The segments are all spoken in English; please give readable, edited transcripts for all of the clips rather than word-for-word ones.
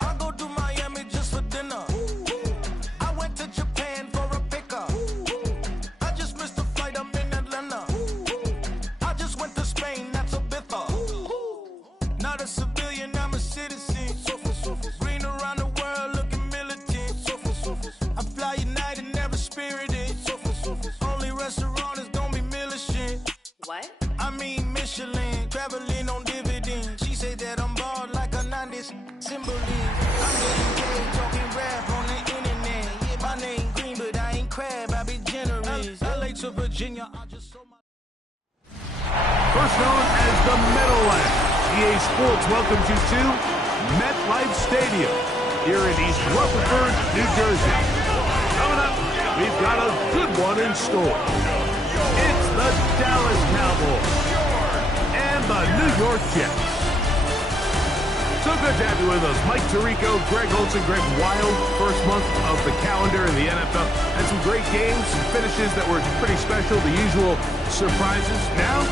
I go to Miami just for dinner. I went to Japan for a pickup. I just missed a flight, I'm in Atlanta. I just went to Spain, that's a bither. Not a civilian, I'm a citizen. Green around the world, looking militant. I fly United, never spirited. Only restaurant is gonna be militant. What? I mean Michelin, traveling on dividends. She said that I'm bald like a 90s Timberland. I'm getting paid, talking rap on the internet. Yeah, my name green, but I ain't crab, I be generous. LA to Virginia, I just sold my... First known as the Meadowlands, EA Sports welcomes you to MetLife Stadium here in East Rutherford, New Jersey. Coming up, we've got a good one in store. It's the Dallas Cowboys and the New York Jets. So good to have you with us. Mike Tirico, Greg Olson, Greg Wild. First month of the calendar in the NFL. Had some great games, some finishes that were pretty special, the usual surprises. Now,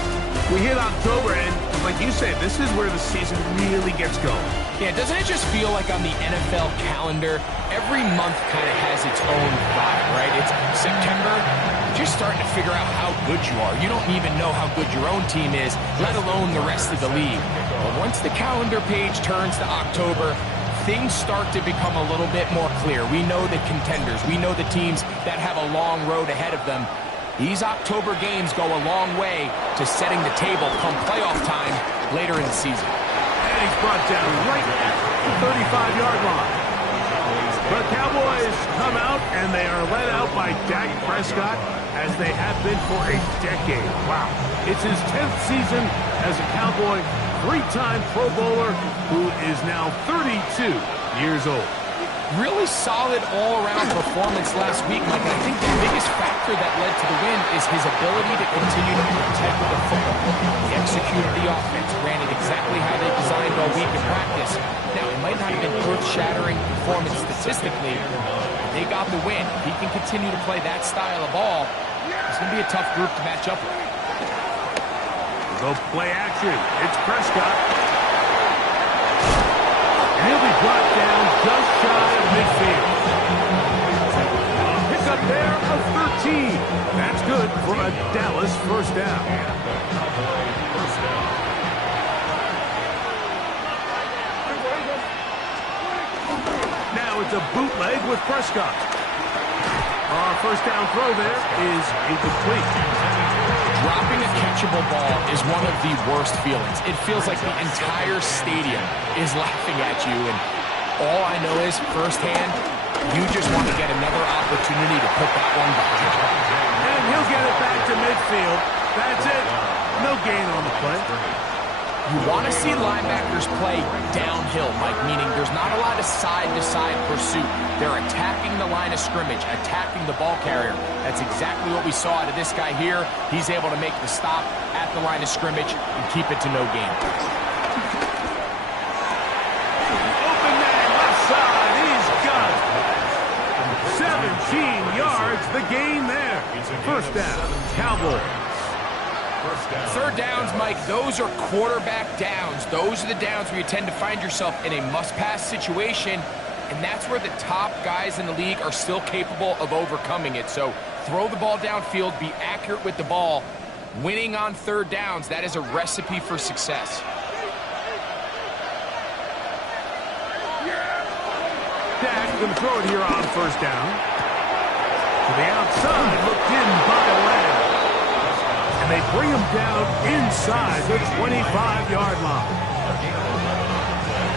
we hit October, and like you said, this is where the season really gets going. Yeah, doesn't it just feel like on the NFL calendar, every month kind of has its own vibe, right? It's September, you're starting to figure out how good you are. You don't even know how good your own team is, let alone the rest of the league. But once the calendar page turns to October, things start to become a little bit more clear. We know the contenders. We know the teams that have a long road ahead of them. These October games go a long way to setting the table come playoff time later in the season. And he's brought down right at the 35-yard line. The Cowboys come out, and they are led out by Dak Prescott, as they have been for a decade. Wow. It's his 10th season as a Cowboy, three-time Pro Bowler, who is now 32 years old. Really solid all-around performance last week, Mike. And I think the biggest factor that led to the win is his ability to continue to protect the football. He executed the offense, ran it exactly how they designed all week in practice. Now, it might not have been earth-shattering performance statistically, but they got the win. If he can continue to play that style of ball, it's going to be a tough group to match up with. Go play action. It's Prescott. And he'll be brought down just shy of midfield. Pick up there of 13. That's good for a Dallas first down. Now it's a bootleg with Prescott. Our first down throw there is incomplete. Dropping a catchable ball is one of the worst feelings. It feels like the entire stadium is laughing at you, and all I know is, firsthand, you just want to get another opportunity to put that one behind you. And he'll get it back to midfield. That's it. No gain on the play. You want to see linebackers play downhill, Mike, meaning there's not a lot of side-to-side pursuit. They're attacking the line of scrimmage, attacking the ball carrier. That's exactly what we saw out of this guy here. He's able to make the stop at the line of scrimmage and keep it to no gain. Open man left side. He's got it. 17 yards, the gain there. First down, Cowboys. Third downs, Mike, those are quarterback downs. Those are the downs where you tend to find yourself in a must-pass situation, and that's where the top guys in the league are still capable of overcoming it. So throw the ball downfield, be accurate with the ball. Winning on third downs, that is a recipe for success. Dak going to throw it here on first down. To the outside, looked in by Lamb. And they bring him down inside the 25-yard line.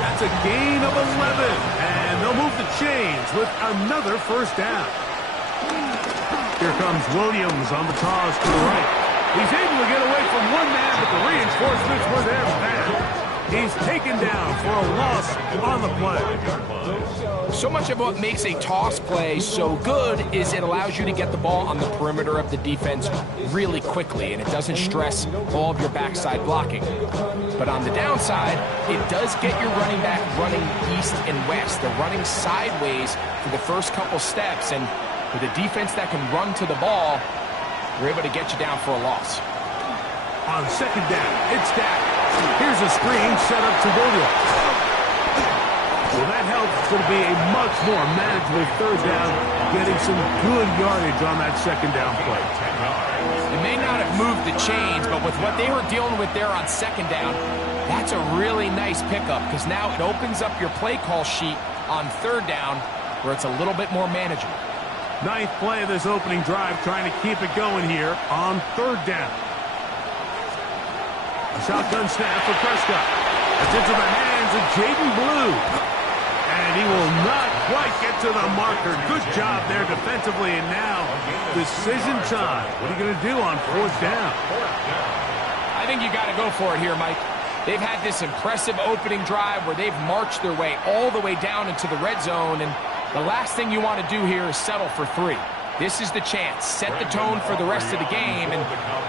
That's a gain of 11. And they'll move the chains with another first down. Here comes Williams on the toss to the right. He's able to get away from one man, but the reinforcements were there fast. He's taken down for a loss on the play. So much of what makes a toss play so good is it allows you to get the ball on the perimeter of the defense really quickly, and it doesn't stress all of your backside blocking. But on the downside, it does get your running back running east and west. They're running sideways for the first couple steps, and With a defense that can run to the ball, we're able to get you down for a loss. On second down, it's Dak. Here's a screen set up to Williams. Well, that helps. It's going to be a much more manageable third down, getting some good yardage on that second down play. It may not have moved the chains, but with what they were dealing with there on second down, that's a really nice pickup because now it opens up your play call sheet on third down where it's a little bit more manageable. Ninth play of this opening drive, trying to keep it going here on third down. A shotgun snap for Prescott. It's into the hands of Jaden Blue. And he will not quite get to the marker. Good job there defensively, and now decision time. What are you going to do on fourth down? I think you got to go for it here, Mike. They've had this impressive opening drive where they've marched their way all the way down into the red zone, and the last thing you want to do here is settle for 3. This is the chance. Set the tone for the rest of the game, and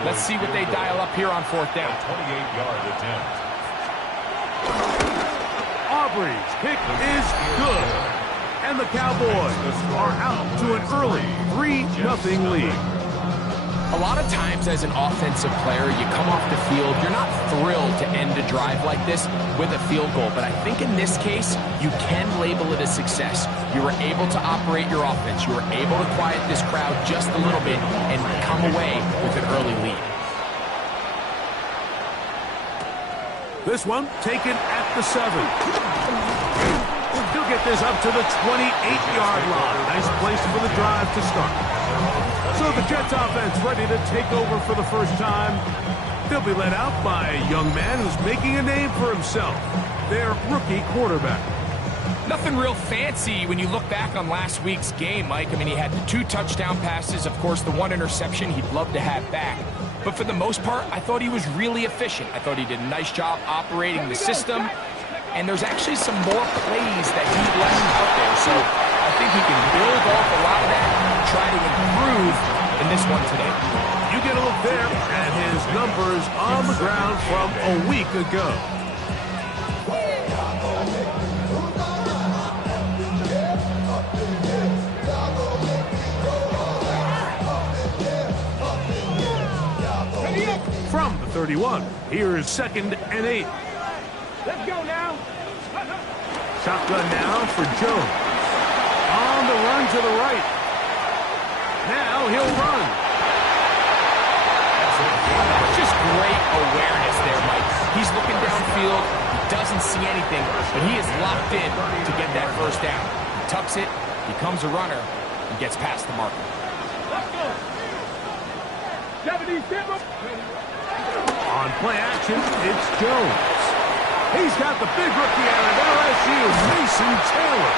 let's see what they dial up here on fourth down. 28-yard attempt. Aubrey's kick is good. And the Cowboys are out to an early 3-0 lead. A lot of times as an offensive player, you come off the field, you're not thrilled to end a drive like this with a field goal. But I think in this case, you can label it a success. You were able to operate your offense. You were able to quiet this crowd just a little bit and come away with an early lead. This one taken at the 7. He'll get this up to the 28-yard line. Nice place for the drive to start. So the Jets offense ready to take over for the first time. They'll be led out by a young man who's making a name for himself, their rookie quarterback. Nothing real fancy when you look back on last week's game, Mike. I mean, he had the 2 touchdown passes, of course, the 1 interception he'd love to have back. But for the most part, I thought he was really efficient. I thought he did a nice job operating the system. And there's actually some more plays that he left out there. So I think he can build off a lot of that, try to improve in this one today. You get a look there at his numbers on the ground from a week ago. From the 31, here is 2nd and 8. Let's go now. Shotgun now for Jones. On the run to the right. Now he'll run. Just great awareness there, Mike. He's looking downfield. He doesn't see anything, but he is locked in to get that first down. He tucks it, becomes a runner, and gets past the marker. Let's go. 70, step up. On play action, it's Jones. He's got the big rookie out of LSU, Mason Taylor.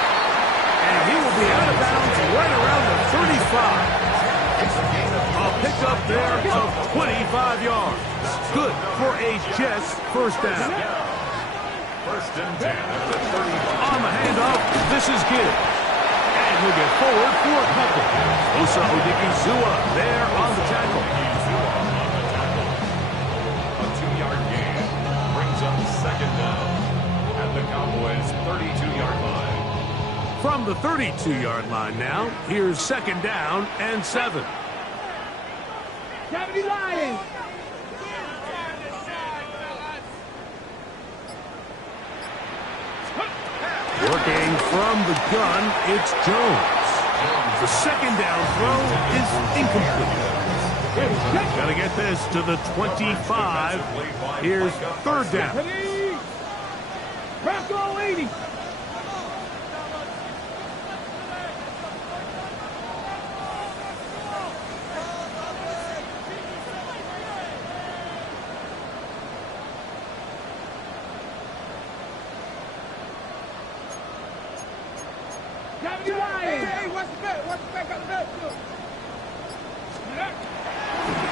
And he will be out of bounds right around the 35. A pickup there of 25 yards. Good for a Jets first down. First and 10 at the 35. On the handoff, this is Gibbs. And he'll get forward for a couple. Osa Odigizua there on the tackle. A 2-yard gain brings up second down at the Cowboys' 32-yard line. From the 32-yard line now, here's 2nd down and 7. 70 Lions. Working from the gun, it's Jones. The 2nd down throw is incomplete. Got to get this to the 25. Here's 3rd down. Ready? Bronco 80. Hey, what's the back? What's the back up the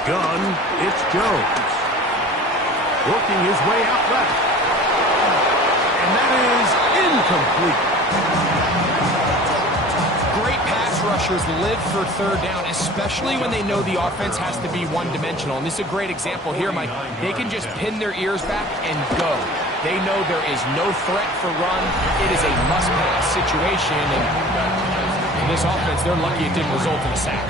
Gun, it's Jones. Working his way out left. And that is incomplete. Great pass rushers live for 3rd down, especially when they know the offense has to be one-dimensional. And this is a great example here, Mike. They can just pin their ears back and go. They know there is no threat for run. It is a must-pass situation, and in this offense, they're lucky it didn't result in a sack.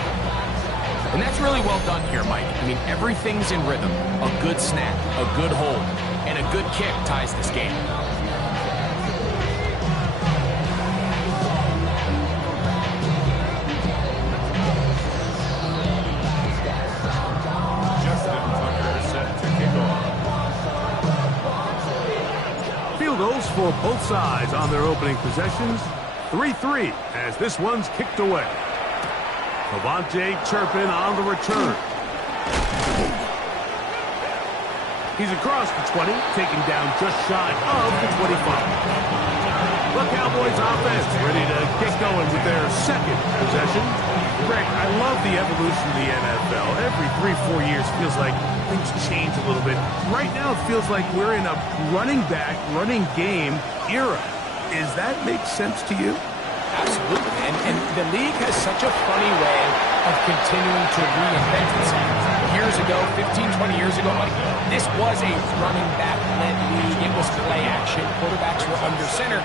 And that's really well done here, Mike. I mean, everything's in rhythm. A good snap, a good hold, and a good kick ties this game. Field goals for both sides on their opening possessions. 3-3 as this one's kicked away. KaVontae Turpin on the return. He's across the 20, taken down just shy of the 25. The Cowboys offense ready to get going with their second possession. Greg, I love the evolution of the NFL. Every 3-4 years feels like things change a little bit. Right now it feels like we're in a running back, running game era. Does that make sense to you? Absolutely, and the league has such a funny way of continuing to reinvent itself. Years ago, 15, 20 years ago, Mike, this was a running back-led league. It was play action. Quarterbacks were under center.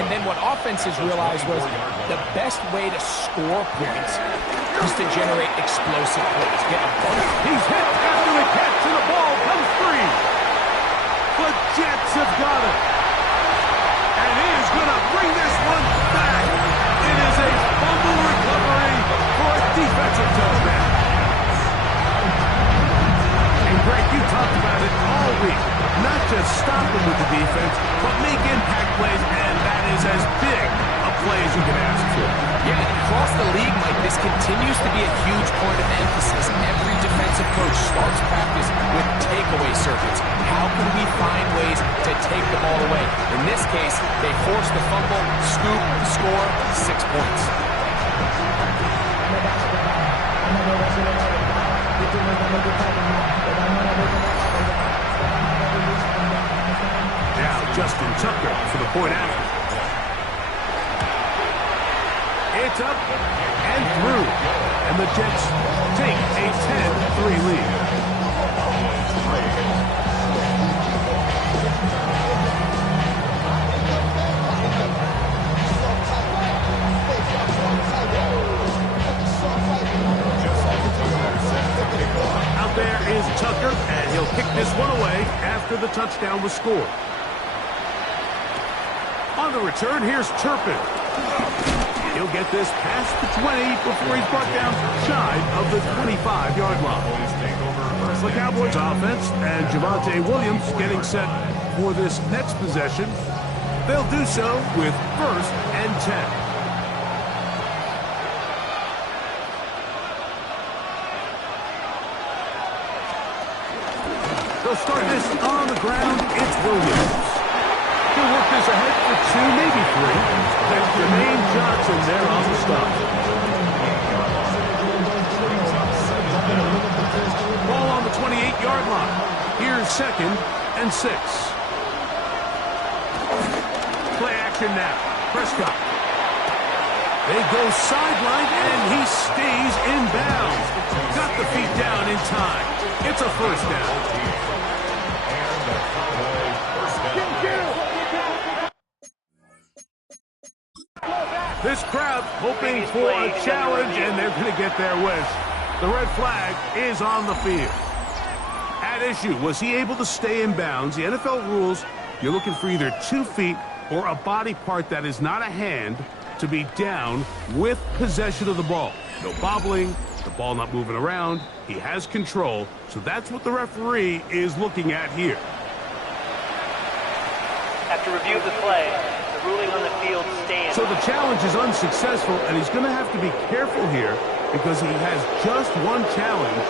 And then what offenses realized was the best way to score points is to generate explosive plays. Get a bunch. He's hit after the catch, and the ball comes free. The Jets have got it. And he is going to bring this one back. It is a fumble recovery for a defensive touchdown. And Greg, you talked about it all week. Not just stop them with the defense, but make impact plays, and that is as big a play as you can ask for. Yeah, and across the league, Mike, this continues to be a huge point of emphasis. Every defensive coach starts practice with takeaway circuits. How can we find ways to take the ball away? In this case, they force the fumble, scoop, score, 6 points. Now Justin Tucker for the point after. It's up and through. And the Jets take a 10-3 lead. Out there is Tucker, and he'll kick this one away after the touchdown was scored. On the return, here's Turpin. He'll get this past the 20 before he's brought down shy of the 25-yard line. The Cowboys offense and Javonte Williams getting set for this next possession. They'll do so with 1st and 10. They'll start this on the ground. It's Williams. He'll work this ahead for 2, maybe 3. There's Jermaine Johnson there on the stop. Ball on the 28-yard line. Here's 2nd and 6. Play action now. Prescott. They go sideline, and he stays in bounds. Got the feet down in time. It's a 1st down. This crowd hoping for a challenge, and they're going to get their wish. The red flag is on the field. At issue, was he able to stay in bounds? The NFL rules, you're looking for either 2 feet or a body part that is not a hand to be down with possession of the ball. No bobbling, the ball not moving around. He has control, so that's what the referee is looking at here. After review of the play, the ruling on the field stands. So the challenge is unsuccessful, and he's going to have to be careful here because he has just one challenge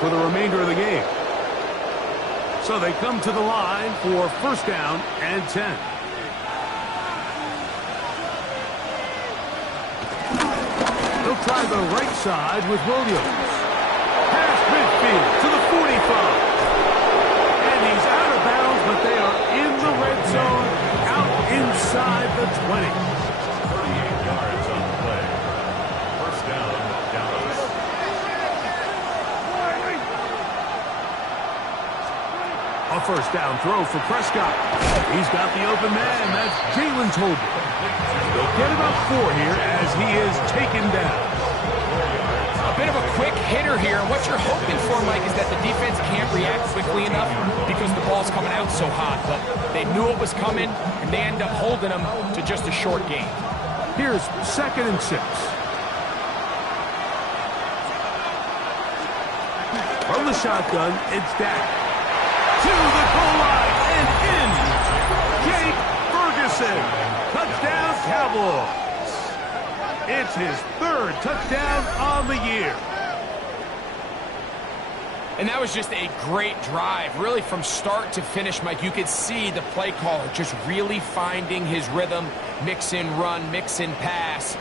for the remainder of the game. So they come to the line for 1st down and 10. They'll try the right side with Williams. Past midfield to the 45. And he's out of bounds, but they are in the red zone, out inside the 20. 38 yards on the play. 1st down, Dallas. A first down throw for Prescott. He's got the open man. That's Jalen Tolbert. They'll get about 4 here as he is taken down. A bit of a quick hitter here. What you're hoping for, Mike, is that the defense can't react quickly enough because the ball's coming out so hot. But they knew it was coming, and they end up holding them to just a short gain. Here's 2nd and 6. From the shotgun, it's Dak. To the goal line and in. Jake Ferguson. Touchdown, Cowboys. It's his 3rd touchdown on the year. And that was just a great drive. Really, from start to finish, Mike, you could see the play caller just really finding his rhythm. Mix in run, mix in pass.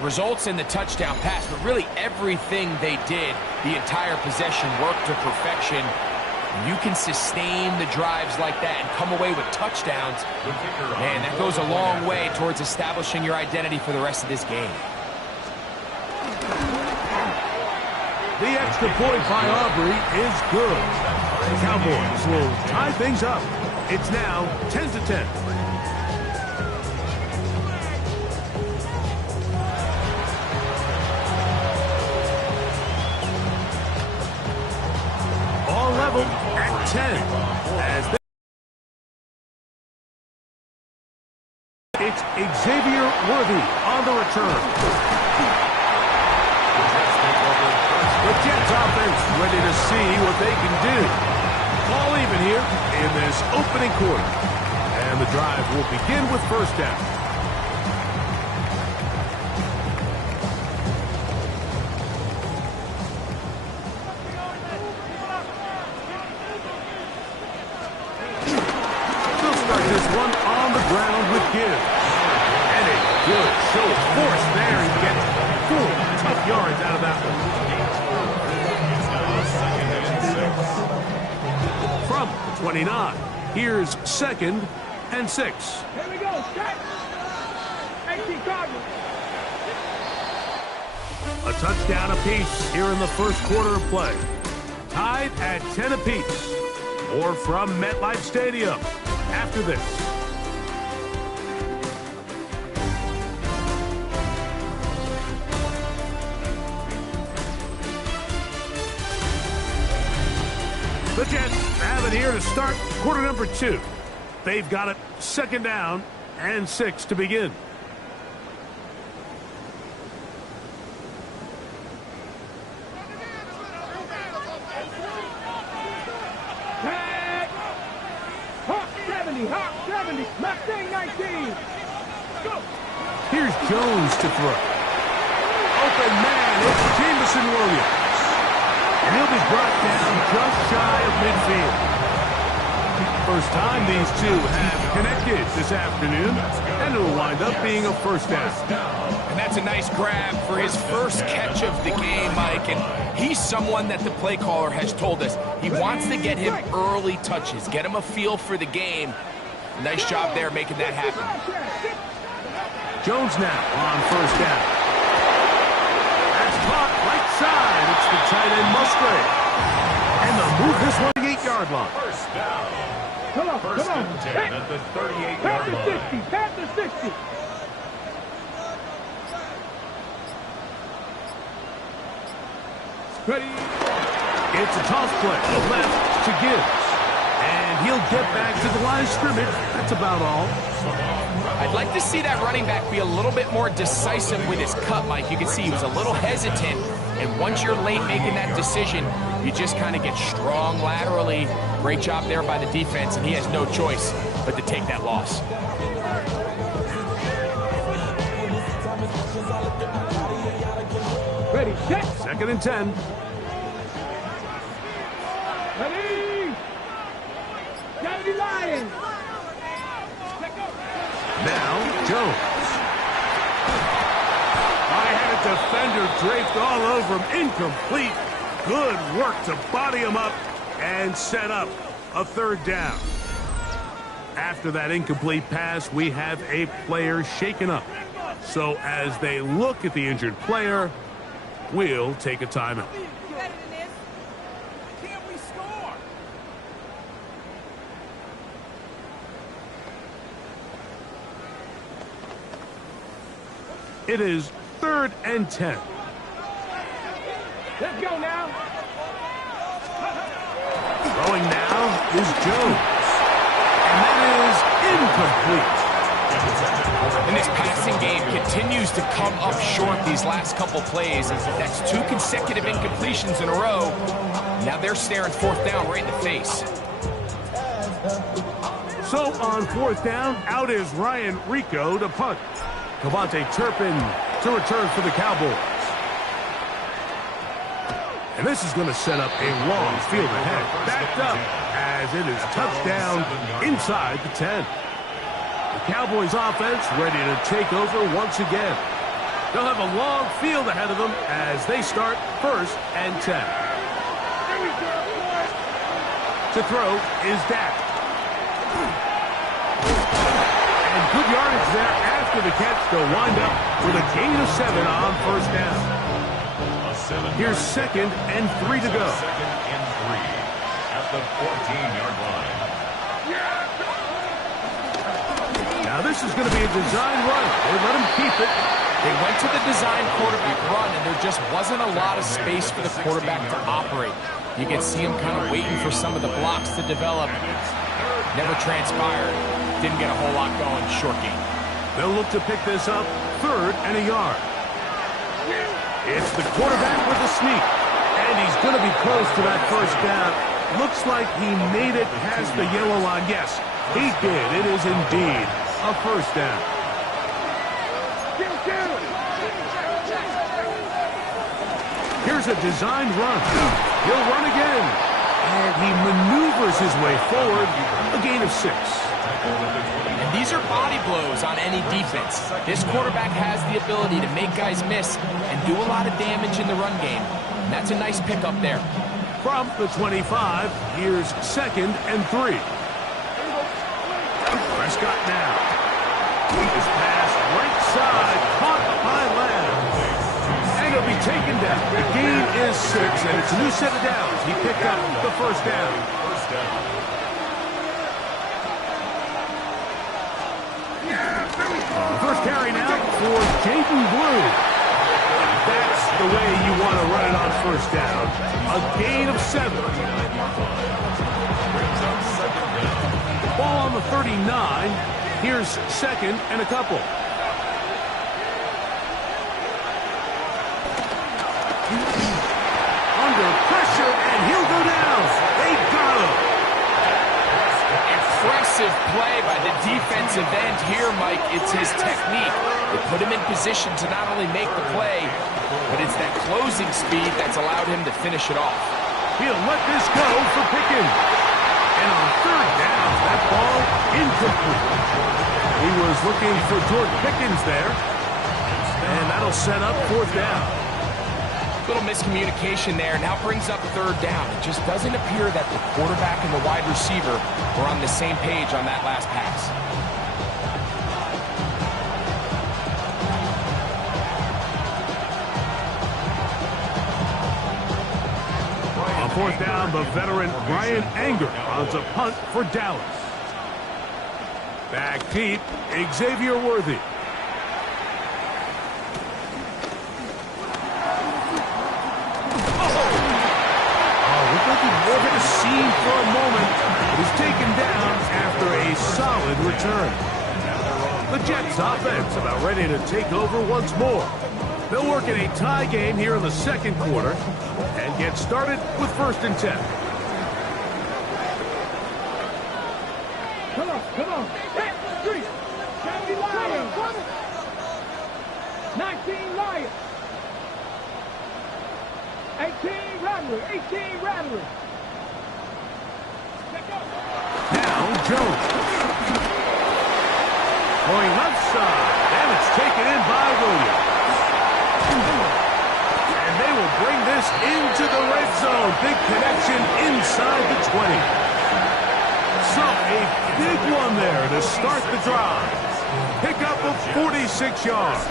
Results in the touchdown pass, but really everything they did, the entire possession worked to perfection. You can sustain the drives like that and come away with touchdowns. Man, that goes a long way towards establishing your identity for the rest of this game. The extra point by Aubrey is good. The Cowboys will tie things up. It's now 10-10. All level at 10. As it's Xavier Worthy on the return. The Jets offense ready to see what they can do. All even here in this opening quarter. And the drive will begin with 1st down. They'll start this one on the ground with Gibbs. And a good show of force there and gets 4 tough yards out of that one. From 29, here's 2nd and 6. Here we go, set. 18 Cardinals. A touchdown apiece here in the 1st quarter of play. Tied at 10 apiece. Or from MetLife Stadium after this. The Jets have it here to start quarter number 2. They've got it 2nd down and 6 to begin. Hawk 70, Hawk 70, Mustang 19. Go. Here's Jones to throw. Open man, it's Jameson Williams. And he'll be brought down just shy of midfield. First time these two have connected this afternoon, and it'll wind up being a 1st down. And that's a nice grab for his first catch of the game, Mike. And he's someone that the play caller has told us he wants to get him early touches, get him a feel for the game. Nice job there making that happen. Jones now on 1st down. That's caught right side. It's the tight end Musgrave. And they'll move this one to the 8-yard line. 1st down. Come on, 1st come on. and 10 at the 38-yard Past the 60, line. past the 60. Ready? It's a toss play. Left to Gibbs. And he'll get back to the line of scrimmage. That's about all. I'd like to see that running back be a little bit more decisive with his cut, Mike. You can see he was a little hesitant. And once you're late making that decision, you just kind of get strong laterally. Great job there by the defense, and he has no choice but to take that loss. Ready, set. 2nd and 10. Ready. 70 Lions. Now, Jones. I had a defender draped all over him. Incomplete. Good work to body him up and set up a 3rd down. After that incomplete pass, we have a player shaken up. So as they look at the injured player, we'll take a timeout. It is 3rd and 10. Let's go now. Throwing now is Jones. And that is incomplete. And this passing game continues to come up short these last couple plays. That's 2 consecutive incompletions in a row. Now they're staring 4th down right in the face. So on 4th down, out is Ryan Rico to punt. Cavante Turpin to return for the Cowboys. And this is going to set up a long field ahead. Backed up as it is touchdown inside the 10. The Cowboys offense ready to take over once again. They'll have a long field ahead of them as they start 1st and 10. To throw is Dak. And good yardage there after the catch. They'll wind up with a gain of 7 on 1st down. Here's 2nd and 3 to go. 2nd and 3 at the 14-yard line. Now this is going to be a design run. They let him keep it. They went to the design quarterback run, and there just wasn't a lot of space for the quarterback to operate. You can see him kind of waiting for some of the blocks to develop. Never transpired. Didn't get a whole lot going. Short game. They'll look to pick this up 3rd and a yard. It's the quarterback with the sneak. And he's going to be close to that 1st down. Looks like he made it past the yellow line. Yes, he did. It is indeed a 1st down. Here's a designed run. He'll run again. And he maneuvers his way forward. A gain of 6. And these are body blows on any defense. This quarterback has the ability to make guys miss and do a lot of damage in the run game. And that's a nice pickup there. From the 25, here's 2nd and 3. Prescott now. His pass right side, caught by Lamb. And he'll be taken down. The gain is 6, and it's a new set of downs. He picked up the 1st down. First carry now for Jaden Blue. That's the way you want to run it on 1st down. A gain of 7. Ball on the 39. Here's 2nd and a couple. Under pressure, and he'll go down. They got him. Impressive play by the defensive end here, Mike. It's his technique. They put him in position to not only make the play, but it's that closing speed that's allowed him to finish it off. He'll let this go for Pickens. And on 3rd down, that ball incomplete. He was looking for Jordan Pickens there. And that'll set up 4th down. Little miscommunication there. Now brings up 3rd down. It just doesn't appear that the quarterback and the wide receiver were on the same page on that last pass. On 4th down, the veteran Brian Anger runs a punt for Dallas. Back deep, Xavier Worthy. We're going to see for a moment, but is taken down after a solid return. The Jets offense about ready to take over once more. They'll work in a tie game here in the 2nd quarter and get started with 1st and 10. Come on. 3. 19 Lions. 18 Rattlers. Now Jones. Going left side, and it's taken in by Williams. And they will bring this into the red zone. Big connection inside the 20. So a big one there to start the drive. Pick up of 46 yards.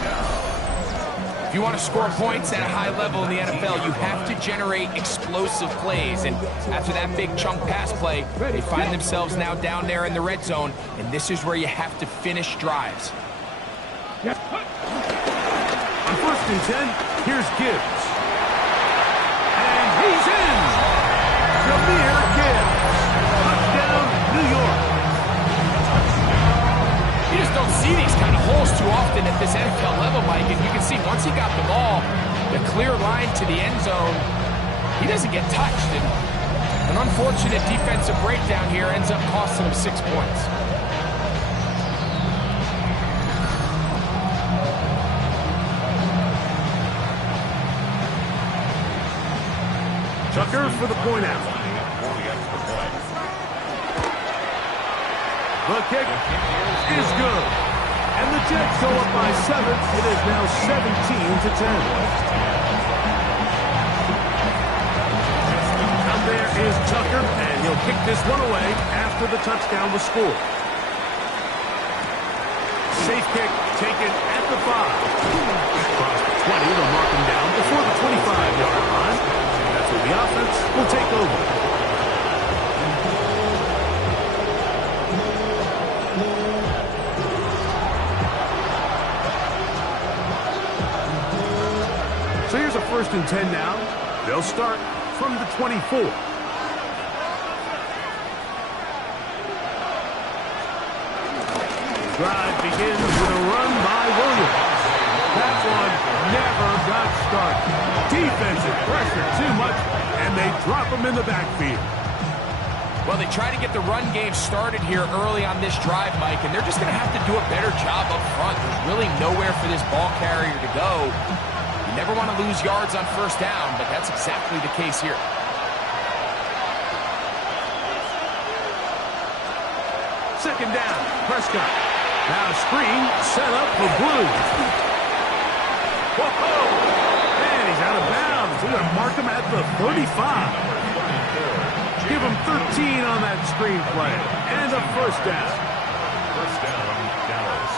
If you want to score points at a high level in the NFL, you have to generate explosive plays. And after that big chunk pass play, they find themselves now down there in the red zone. And this is where you have to finish drives. On 1st and 10, here's Gibbs. And he's in! Jahmyr Gibbs. Touchdown, New York. You just don't see these kind of holes too often at this NFL level, Mike. And you can see once he got the ball, the clear line to the end zone, he doesn't get touched. And an unfortunate defensive breakdown here ends up costing him 6 points. Tucker for the point out. The kick is good. And the Jets go up by 7. It is now 17-10. Out there is Tucker, and he'll kick this one away after the touchdown was scored. Safe kick taken at the 5. Across the 20, they'll mark him down before the 25-yard line. That's where the offense will take over. So here's a 1st and 10 now. They'll start from the 24. Drive begins with a run by Williams. That one never got started. Defensive pressure too much, and they drop him in the backfield. Well, they try to get the run game started here early on this drive, Mike, and they're just going to have to do a better job up front. There's really nowhere for this ball carrier to go. You never want to lose yards on 1st down, but that's exactly the case here. Second down, Prescott. Now screen set up for Blue. Whoa! And he's out of bounds. We're going to mark him at the 35. Give him 13 on that screen play. And a 1st down. First down, Dallas.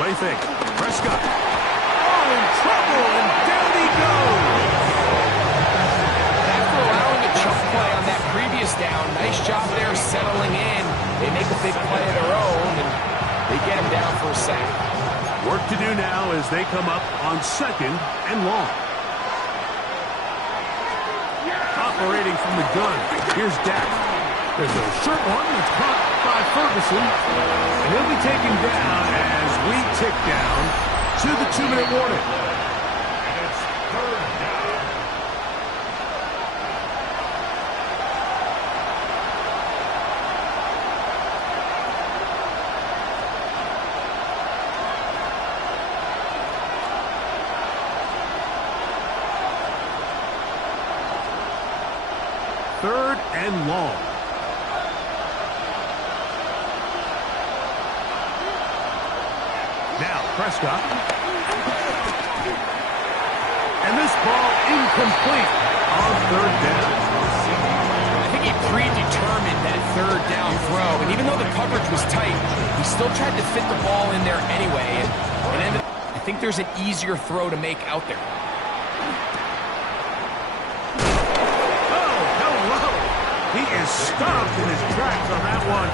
Play fake. Prescott. Oh, in trouble, and down he goes. After allowing a chunk play on that previous down, nice job there settling in. They make a big play of their own, and they get him down for a sack. Work to do now as they come up on 2nd and long. Operating from the gun, here's Dak. There's a short one that's caught by Ferguson, and he'll be taken down as we tick down to the 2-minute warning. And it's 3rd down. Third and long. Now Prescott. And this ball incomplete on 3rd down. I think he predetermined that 3rd down throw, and even though the coverage was tight, he still tried to fit the ball in there anyway, and it ended. I think there's an easier throw to make out there. He is stopped in his tracks on that one.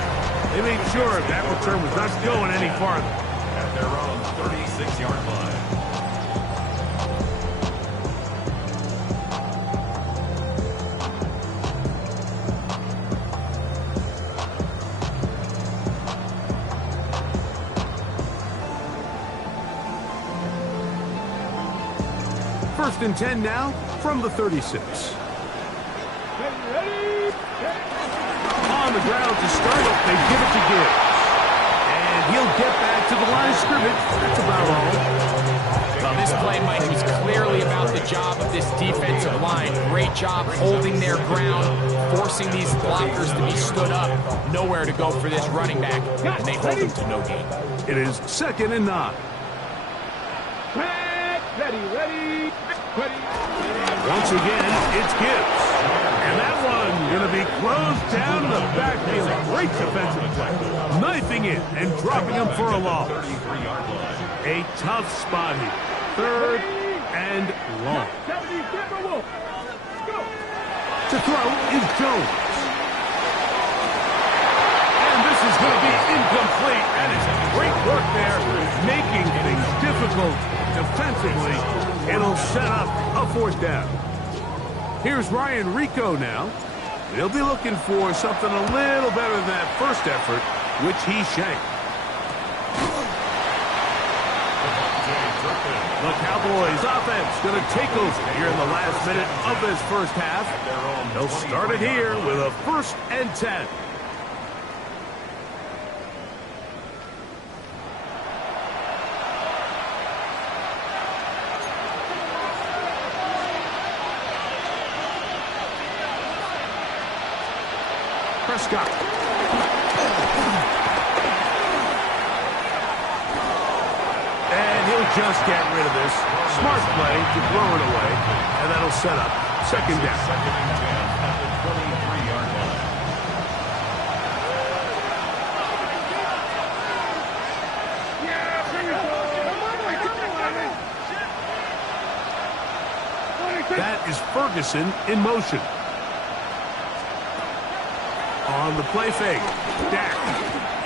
They made sure that return was not going any farther. At their own 36-yard line. First and 10 now from the 36. On the ground to start it, they give it to Gibbs. And he'll get back to the line of scrimmage. That's about all. Well, this play, Mike, was clearly about the job of this defensive line. Great job holding their ground, forcing these blockers to be stood up. Nowhere to go for this running back, and they hold him to no gain. It is 2nd and 9. Ready. Once again, it's Gibbs. And that one going to be closed down in the backfield. Great defensive play. Knifing it and dropping him for a loss. A tough spot here. 3rd and long. To throw is Jones. And this is going to be incomplete. That is great work there, making things difficult tackled defensively. It'll set up a fourth down. Here's Ryan Rico now. He'll be looking for something a little better than that first effort, which he shanked. The Cowboys offense going to take over here in the last minute of this first half. They'll start it here with a 1st and 10. Prescott. And he'll just get rid of this. Smart play to throw it away. And that'll set up 2nd down. 2nd and 10 at the 23-yard line. That is Ferguson in motion. On the play fake. Dak.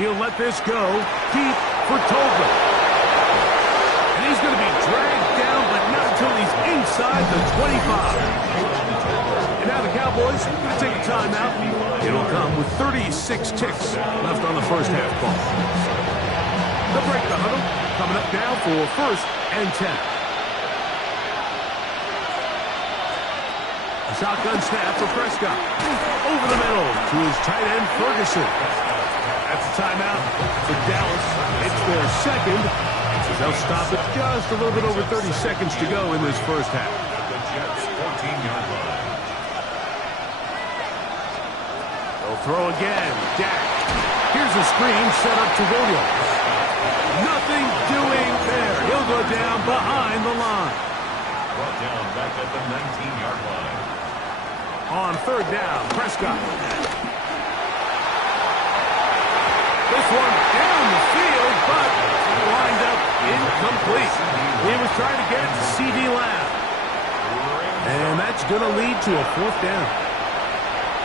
He'll let this go deep for Tolbert. And he's going to be dragged down, but not until he's inside the 25. And now the Cowboys going to take a timeout. It'll come with 36 ticks left on the first half clock. They'll break the huddle. Coming up now for 1st and 10. Shotgun snap for Prescott. Over the middle to his tight end, Ferguson. That's a timeout for Dallas. It's their 2nd. They'll stop it just a little bit over 30 seconds to go in this first half. The Jets' 14-yard line. They'll throw again. Dak. Here's a screen set up to Williams. Nothing doing there. He'll go down behind the line. Brought down back at the 19-yard line. On 3rd down, Prescott. This one down the field, but lined up incomplete. He was trying to get it to C.D. Lamb. And that's going to lead to a 4th down.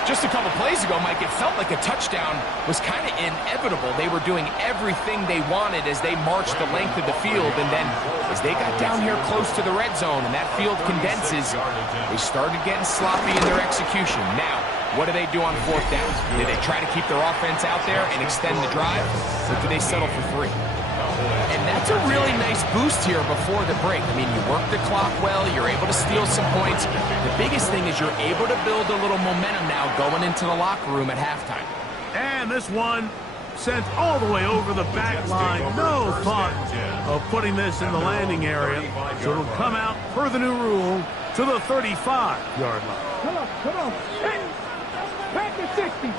Just a couple plays ago, Mike, it felt like a touchdown was kind of inevitable. They were doing everything they wanted as they marched the length of the field, and then as they got down here close to the red zone and that field condenses, they started getting sloppy in their execution. Now, what do they do on 4th down? Did they try to keep their offense out there and extend the drive, or do they settle for 3? And that's a really nice boost here before the break. I mean, you work the clock well, you're able to steal some points. The biggest thing is you're able to build a little momentum now going into the locker room at halftime. And this one sent all the way over the back line. No thought of putting this in the landing area. So it'll come out, per the new rule, to the 35-yard line. Come on. Back to 60.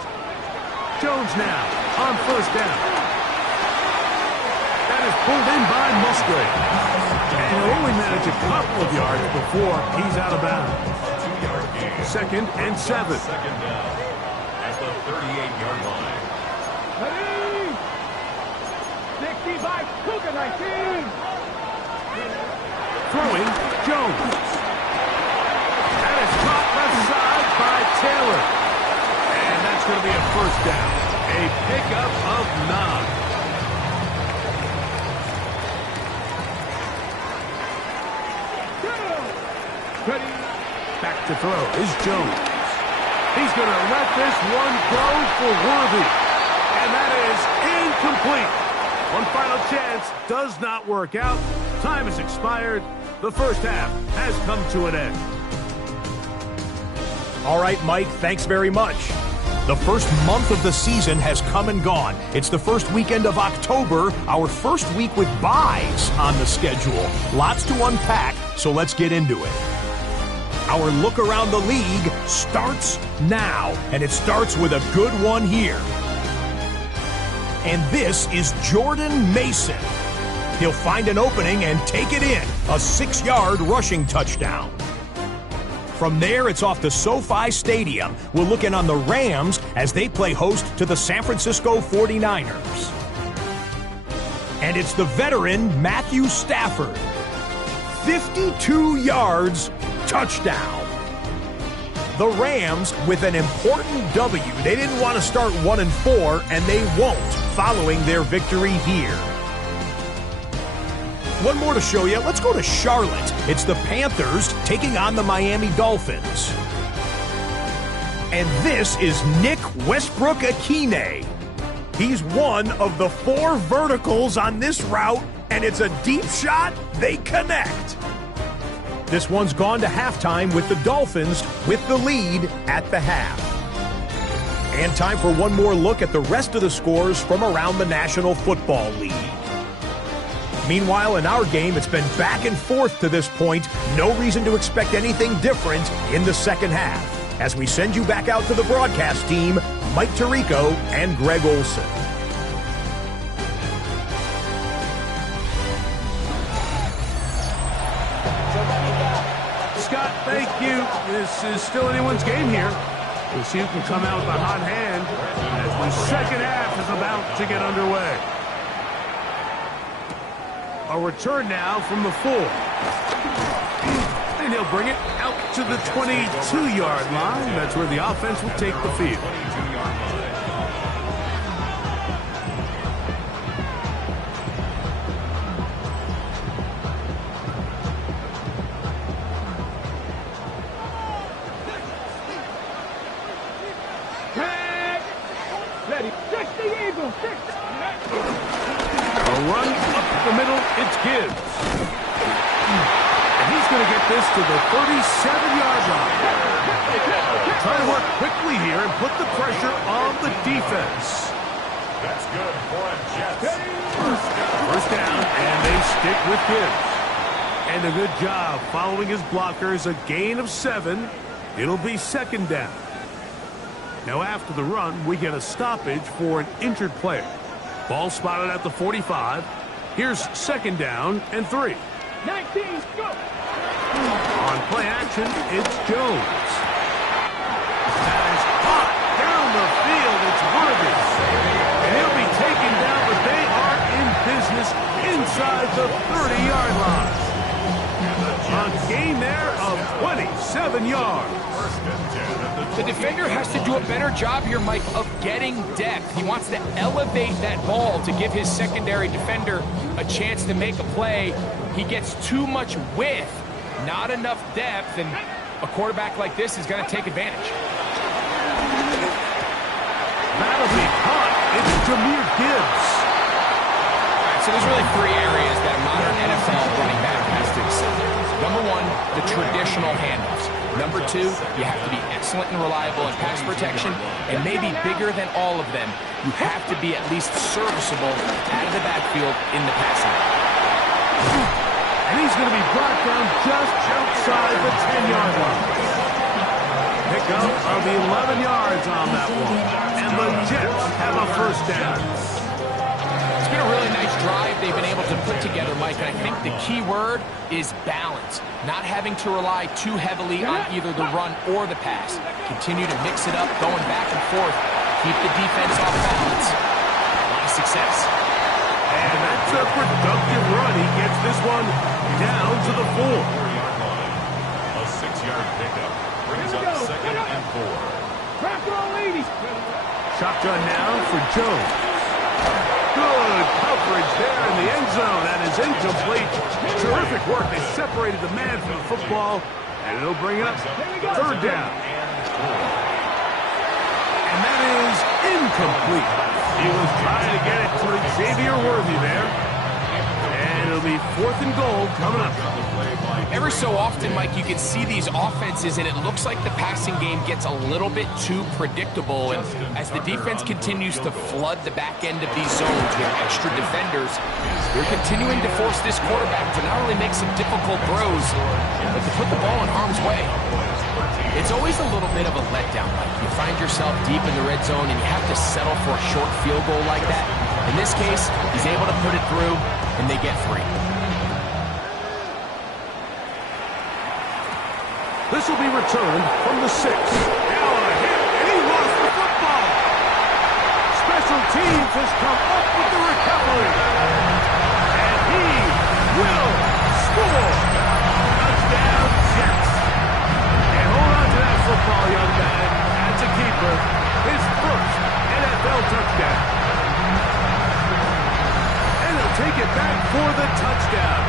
Jones now on 1st down. That is pulled in by Musgrave. And he'll only manage a couple of yards before he's out of bounds. 2nd and 7. 2nd down at the 38-yard line. Ready? 65, Cougar 19. Throwing, Jones. That is caught left side by Taylor. And that's going to be a 1st down. A pickup of 9. Ready? Back to throw is Jones. He's going to let this one go for Worthy. And that is incomplete. One final chance does not work out. Time has expired. The first half has come to an end. All right, Mike, thanks very much. The first month of the season has come and gone. It's the first weekend of October, our first week with byes on the schedule. Lots to unpack, so let's get into it. Our look around the league starts now, and it starts with a good one here. And this is Jordan Mason. He'll find an opening and take it in, a 6-yard rushing touchdown. From there, it's off to SoFi Stadium. We're looking on the Rams as they play host to the San Francisco 49ers. And it's the veteran Matthew Stafford. 52 yards, touchdown. The Rams with an important W. They didn't want to start 1-4, and they won't following their victory here. one more to show you. Let's go to Charlotte. It's the Panthers taking on the Miami Dolphins. And this is Nick Westbrook-Ikhine. He's one of the 4 verticals on this route, and it's a deep shot. They connect. This one's gone to halftime with the Dolphins with the lead at the half. And time for one more look at the rest of the scores from around the National Football League. Meanwhile, in our game, it's been back and forth to this point. No reason to expect anything different in the second half. As we send you back out to the broadcast team, Mike Tirico and Greg Olson. Scott, thank you. This is still anyone's game here. We'll see who can come out with a hot hand as the second half is about to get underway. A return now from the 4. And he'll bring it out to the 22-yard line. That's where the offense will take the field. Ready. 60 Eagles. 60. A run up the middle, it's Gibbs. And he's going to get this to the 37-yard line. Trying to work quickly here and put the pressure on the defense. That's good for a Jets. First down, and they stick with Gibbs. And a good job following his blockers, a gain of 7. It'll be second down. Now after the run, we get a stoppage for an injured player. Ball spotted at the 45. Here's second down and 3. 19, go! On play action, it's Jones. That is hot down the field. It's Worthy. And he'll be taken down, but they are in business inside the 30-yard line. A gain there of 27 yards. The defender has to do a better job here, Mike, of getting depth. He wants to elevate that ball to give his secondary defender a chance to make a play. He gets too much width, not enough depth, and a quarterback like this is going to take advantage. That'll be caught. It's Jahmyr Gibbs. All right, so there's really 3 areas that a modern NFL running back has to excel. Number 1, the traditional handoffs. Number 2, you have to be excellent and reliable in pass protection, and maybe bigger than all of them, you have to be at least serviceable out of the backfield in the passing game. And he's going to be brought down just outside the 10-yard line. Pickup of 11 yards on that one. And the Jets have a first down. It's been a really nice drive they've been able to put together, Mike, and I think the key word is balance. Not having to rely too heavily on either the run or the pass. Continue to mix it up, going back and forth. Keep the defense off balance. A lot of success. And that's a productive run. He gets this one down to the 4. A 6-yard pickup brings up second and 4. Crack roll, ladies. Shotgun now for Jones. Good coverage there in the end zone. That is incomplete. Terrific work. They separated the man from the football, and it'll bring up third down. And that is incomplete. He was trying to get it to Xavier Worthy there. And it'll be 4th and goal coming up. Every so often, Mike, you can see these offenses, and it looks like the passing game gets a little bit too predictable. And as the defense continues to flood the back end of these zones with extra defenders, they're continuing to force this quarterback to not only make some difficult throws, but to put the ball in harm's way. It's always a little bit of a letdown, Mike. You find yourself deep in the red zone, and you have to settle for a short field goal like that. In this case, he's able to put it through, and they get 3. This will be returned from the 6. Now a hit, and he lost the football. Special teams has come up with the recovery. And he will score. Touchdown, Jets. And hold on to that football, young man. That's a keeper. His first NFL touchdown. And he'll take it back for the touchdown.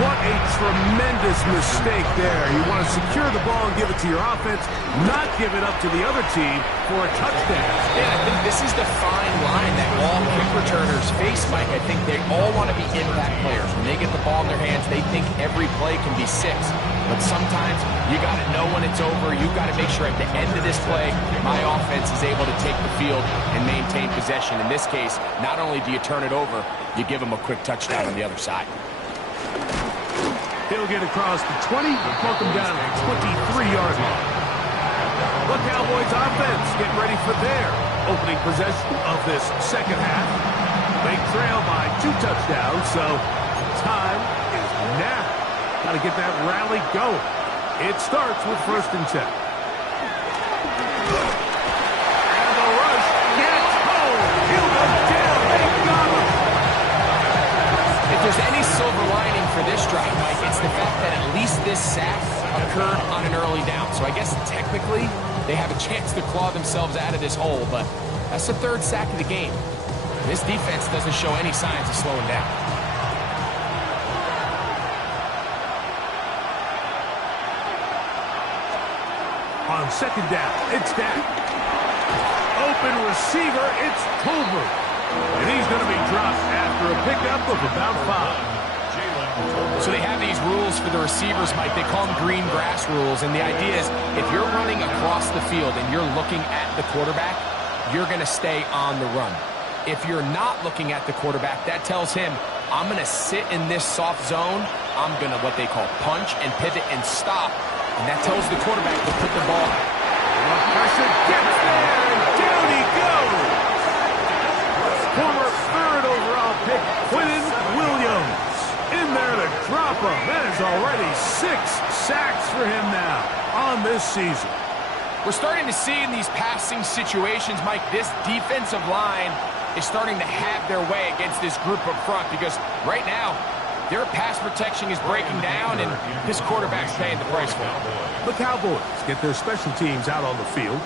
What a tremendous mistake there. You want to secure the ball and give it to your offense, not give it up to the other team for a touchdown. Yeah, I think this is the fine line that all kick returners face, Mike. I think they all want to be impact players. When they get the ball in their hands, they think every play can be 6. But sometimes you got to know when it's over. You got to make sure at the end of this play, my offense is able to take the field and maintain possession. In this case, not only do you turn it over, you give them a quick touchdown on the other side. He'll get across the 20, welcome down to the 23-yard line. The Cowboys offense getting ready for their opening possession of this second half. They trail by 2 touchdowns, so time is now. Got to get that rally going. It starts with 1st and 10. And the rush gets home. He'll go down. They got him. If there's any silver lining for this drive, Mike, it's the fact that at least this sack occurred on an early down. So I guess technically they have a chance to claw themselves out of this hole, but that's the 3rd sack of the game. This defense doesn't show any signs of slowing down. On 2nd down, it's Dak. Open receiver, it's Tolbert. And he's going to be dropped after a pickup of about 5. So they have these rules for the receivers, Mike. They call them green grass rules. And the idea is if you're running across the field and you're looking at the quarterback, you're going to stay on the run. If you're not looking at the quarterback, that tells him, I'm going to sit in this soft zone. I'm going to what they call punch and pivot and stop. And that tells the quarterback to put the ball out. Pressure gets there, and down he goes. Former 3rd overall pick, Quinnen Williams. In there to drop him. That is already 6 sacks for him now on this season. We're starting to see in these passing situations, Mike, this defensive line is starting to have their way against this group up front because right now, their pass protection is breaking down, and this quarterback's paying the price for it. The Cowboys get their special teams out on the field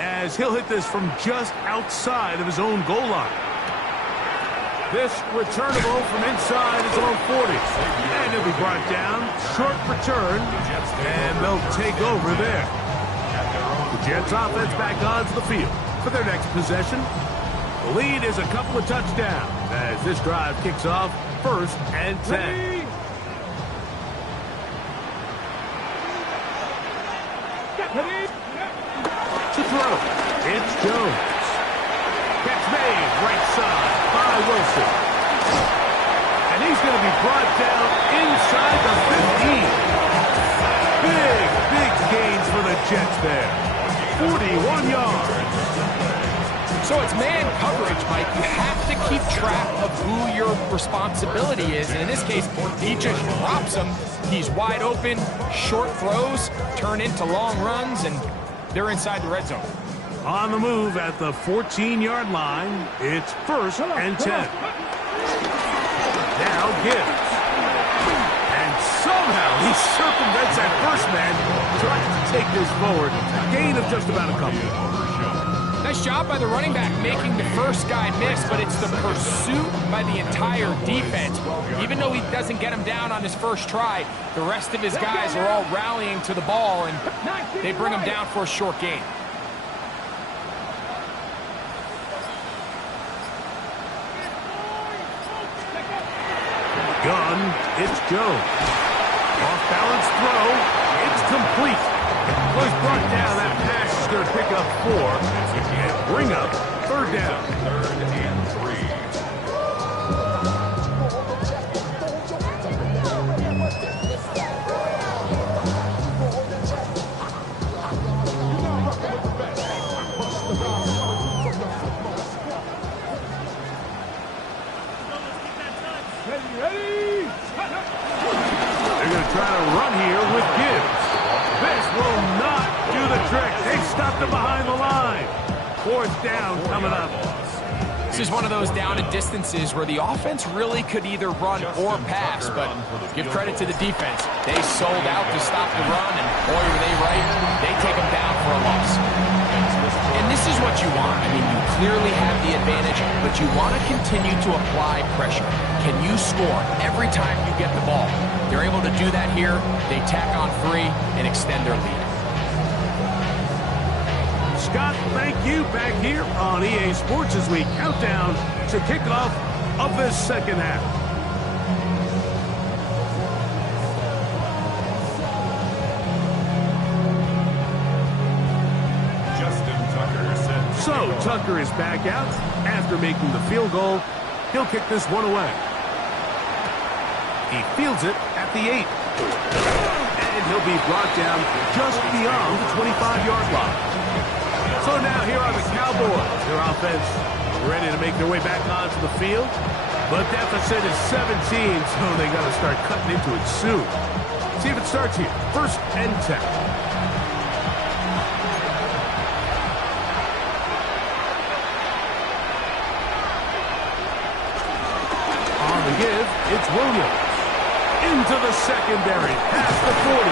as he'll hit this from just outside of his own goal line. This returnable from inside his own 40. And he'll be brought down, short return, and they'll take over there. The Jets offense back onto the field for their next possession. The lead is a couple of touchdowns as this drive kicks off 1st and 10. To throw, it's Jones. Catch made, right side by Wilson. And he's going to be brought down inside the 15. Big gains for the Jets there. 41 yards. So it's man coverage, Mike. You have to keep track of who your responsibility is. And in this case, he just drops him. He's wide open, short throws, turn into long runs, and they're inside the red zone. On the move at the 14-yard line, it's 1st and 10. Now Gibbs. And somehow he circumvents that first man, trying to take this forward. Gain of just about a couple. Nice job by the running back making the first guy miss, but it's the pursuit by the entire defense. Even though he doesn't get him down on his first try, the rest of his guys are all rallying to the ball, and they bring him down for a short gain. Gun, it's Jones. Off-balance throw, it's complete. Was brought down, that pass is going to pick up 4 and bring up 3rd down. 3rd and 3. They're going to try to run here with Gibbs. This will not do the trick. They stopped him behind the line. 4th down coming up. This is one of those down and distances where the offense really could either run or pass, but give credit to the defense. They sold out to stop the run, and boy, were they right. They take them down for a loss. And this is what you want. I mean, you clearly have the advantage, but you want to continue to apply pressure. Can you score every time you get the ball? They're able to do that here. They tack on 3 and extend their lead. Scott, thank you. Back here on EA Sports as we count down to kickoff of this second half. So Tucker is back out after making the field goal. He'll kick this one away. He fields it at the 8. And he'll be brought down just beyond the 25-yard line. So now here are the Cowboys. Their offense ready to make their way back onto the field. But deficit is 17, so they got to start cutting into it soon. See if it starts here. 1st and 10. Give, it's Williams. Into the secondary, past the 40.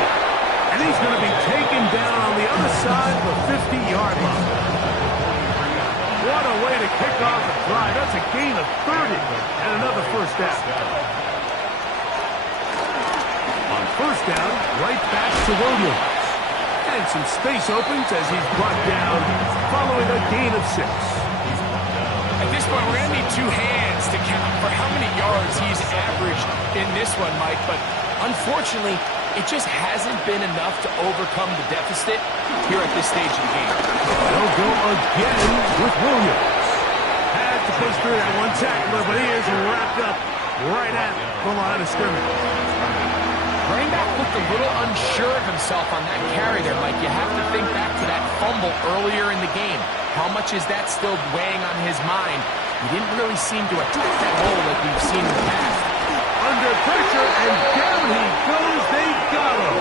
And he's going to be taken down on the other side of the 50-yard line. What a way to kick off the drive. That's a gain of 30 and another first down. On first down, right back to Williams. And some space opens as he's brought down following a gain of 6. At this point, we're going to need 2 hands to count for how many yards he's averaged in this one, Mike. But unfortunately, it just hasn't been enough to overcome the deficit here at this stage of the game. They'll go again with Williams. Had to push through that one tackler, but he is wrapped up right at the line of scrimmage. Running back looked a little unsure of himself on that carry there, Mike. You have to think back to that fumble earlier in the game. How much is that still weighing on his mind? He didn't really seem to attack that hole like we've seen in the past. Under pressure, and down he goes. They got him.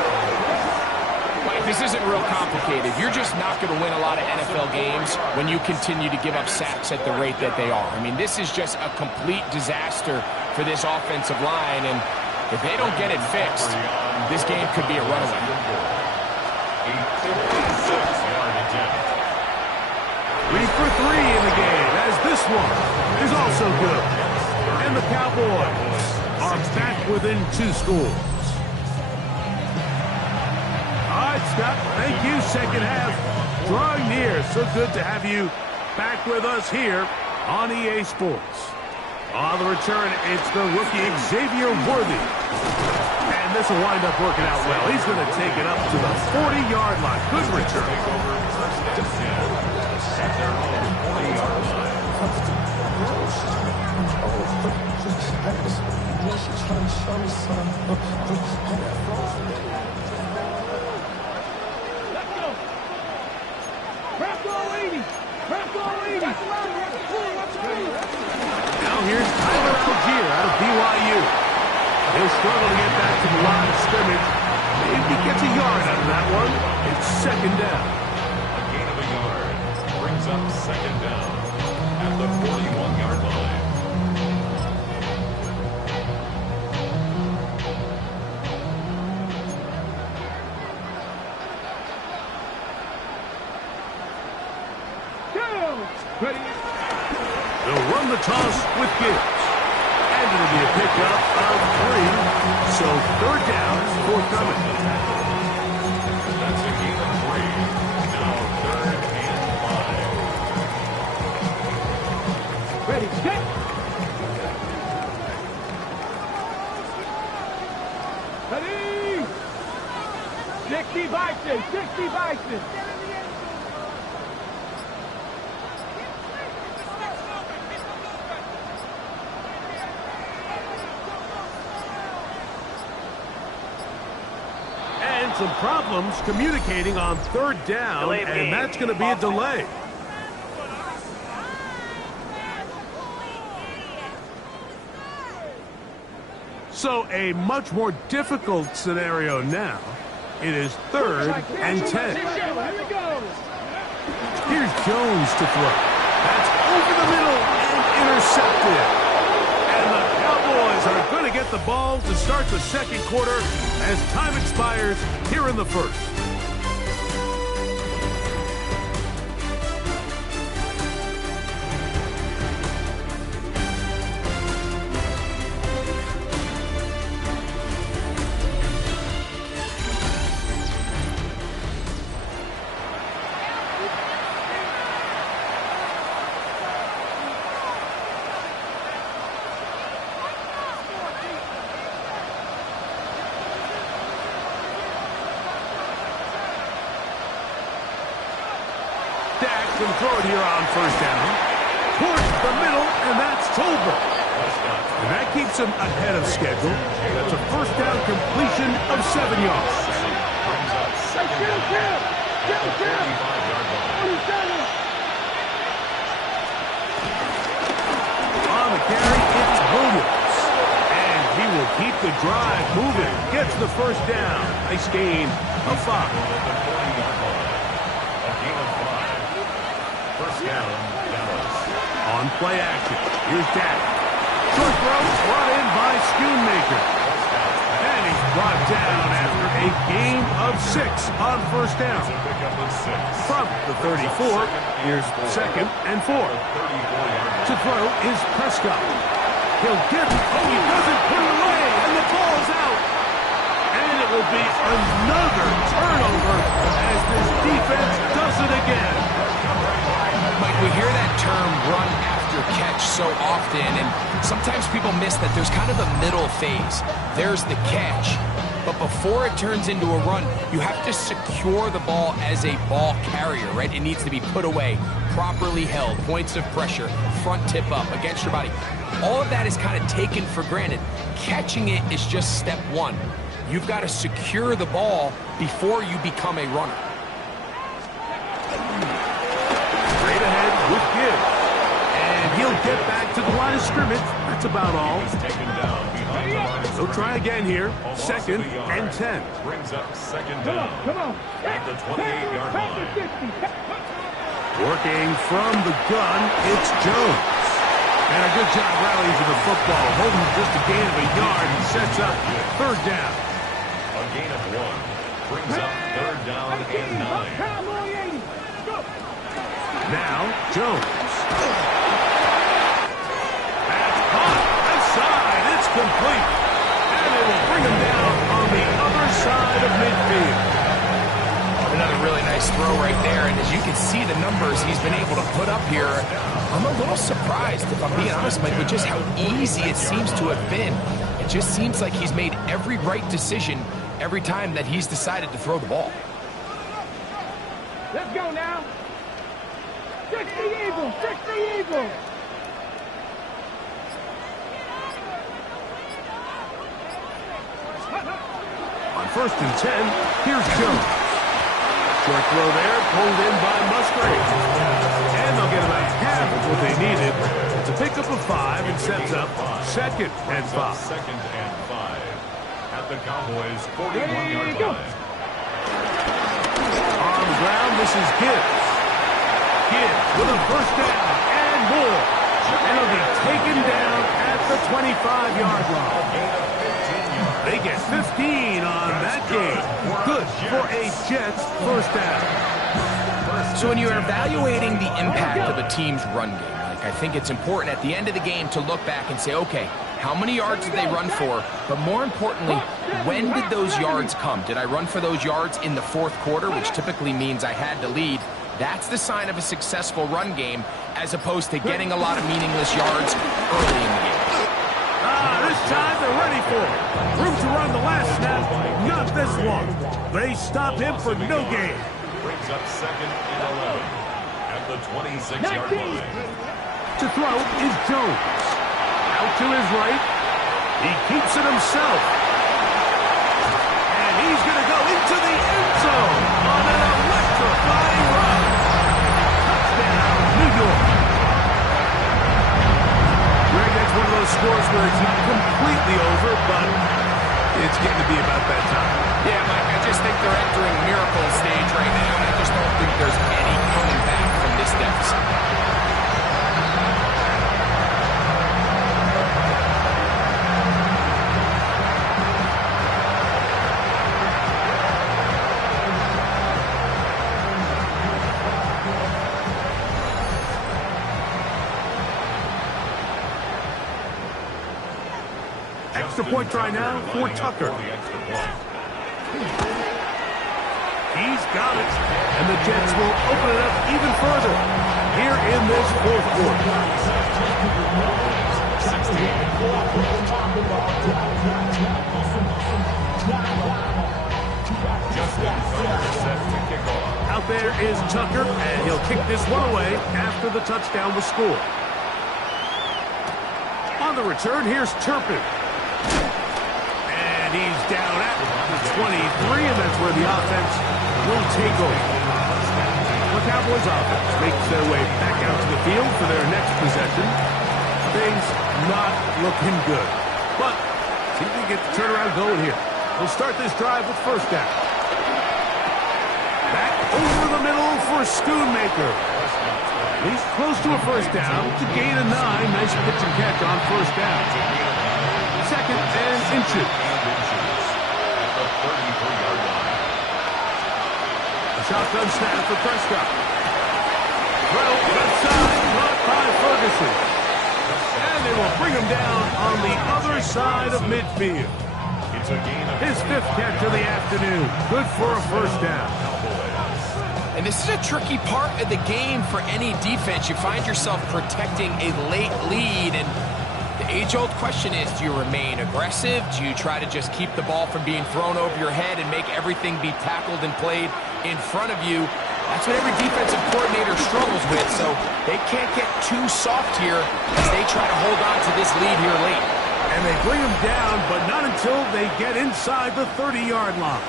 Mike, this isn't real complicated. You're just not going to win a lot of NFL games when you continue to give up sacks at the rate that they are. I mean, this is just a complete disaster for this offensive line, and if they don't get it fixed, this game could be a runaway. 3 for 3 in the game, as this one is also good. And the Cowboys are back within 2 scores. All right, Scott, thank you. Second half drawing near. So good to have you back with us here on EA Sports. On the return, it's the rookie Xavier Worthy. And this will wind up working out well. He's going to take it up to the 40-yard line. Good return. Now here's Tyler Algier out of BYU. He'll struggle to get back to the line of scrimmage. If he gets a yard out of that one, it's 2nd down. A gain of a yard brings up 2nd down at the 41-yard line. They'll run the toss with Gibbs. And it'll be a pickup of 3. So 3rd down forthcoming. That's a gain of 3. Now 3rd and 5. Ready, set. Ready. 60 Bison, 60 Bison. Some problems communicating on 3rd down, and that's going to be a delay. So a much more difficult scenario now. It is 3rd and 10. Here's Jones to throw. That's over the middle and intercepted. And the Cowboys are going to get the ball to start the 2nd quarter as time expires here in the 1st. him throw it here on first down. Towards the middle, and that's Tolbert. And that keeps him ahead of schedule. That's a first down completion of 7 yards. On the carry, it's Williams. And he will keep the drive moving. Gets the first down. Nice gain of 5. First down, Dallas. On play action, here's Dak. Short throw brought in by Schoonmaker. And he's brought down after a gain of 6 on first down. From the 34, here's 2nd and 4. To throw is Prescott. He'll get it. Oh, he doesn't put it away, and the ball is out. And it will be another turnover as this defense does it again. Mike, we hear that term run after catch so often, and sometimes people miss that there's kind of a middle phase. There's the catch, but before it turns into a run, you have to secure the ball as a ball carrier, right? It needs to be put away, properly held, points of pressure, front tip up against your body. All of that is kind of taken for granted. Catching it is just step one. You've got to secure the ball before you become a runner. Straight ahead with Gibbs. And he'll get back to the line of scrimmage. That's about all. So try again here. 2nd and 10. Brings up second down. Come on. At the 28-yard line. Working from the gun, it's Jones. And a good job rallying to the football. Holding just a gain of a yard and sets up 3rd down. A gain of 1. Brings up 3rd down and 9. Now, Jones. That's caught. Outside. It's complete. And it will bring him down on the other side of midfield. Another really nice throw right there, and as you can see the numbers he's been able to put up here, I'm a little surprised, if I'm being honest, Mike, with just how easy it seems to have been. It just seems like he's made every right decision every time that he's decided to throw the ball. Let's go now. Fix the Eagles. Fix the Eagles. On 1st and 10, here's Jones. Short throw there, pulled in by Musgrave. And they'll get about half of what they needed. It's a pickup of 5 and sets up 2nd and 5. 2nd and 5. At the Cowboys' 41-yard line. On the ground, this is Gibbs. Gibbs with a first down and more. And he'll be taken down at the 25-yard line. They get 15 on that game. Good for a Jets first down. So when you're evaluating the impact of a team's run game, like, I think it's important at the end of the game to look back and say, okay, how many yards did they run for? But more importantly, when did those yards come? Did I run for those yards in the 4th quarter, which typically means I had to lead? That's the sign of a successful run game, as opposed to getting a lot of meaningless yards early in the game. This time they're ready for it. Room to run the last snap, not this one. They stop him for no gain. Brings up 2nd and 11. At the 26-yard line. To throw is Jones. Out to his right. He keeps it himself. And he's going to go into the end zone on an electrifying run. Touchdown, New York. Greg, that's one of those scores where it's not completely over, but it's getting to be about that time. Yeah, Mike, I just think they're entering miracle stage right now, and I just don't think there's any coming back from this deficit. Extra point try now for Tucker. He's got it. And the Jets will open it up even further here in this 4th quarter. Out Out there is Tucker, and he'll kick this one away after the touchdown was scored. On the return, here's Turpin. And he's down at the 23, and that's where the offense will take over. The Cowboys offense makes their way back out to the field for their next possession. Things not looking good. But see if they get the turnaround going here. We'll start this drive with first down. Back over the middle for Schoonmaker. He's close to a first down. To gain a 9. Nice pitch and catch on first down. Second and inches. A shotgun snap for Prescott. Throw left side, caught by Ferguson. And they will bring him down on the other side of midfield. His 5th catch of the afternoon. Good for a first down. And this is a tricky part of the game for any defense. You find yourself protecting a late lead, and the age-old question is, do you remain aggressive? Do you try to just keep the ball from being thrown over your head and make everything be tackled and played in front of you? That's what every defensive coordinator struggles with, so they can't get too soft here as they try to hold on to this lead here late. And they bring him down, but not until they get inside the 30-yard line.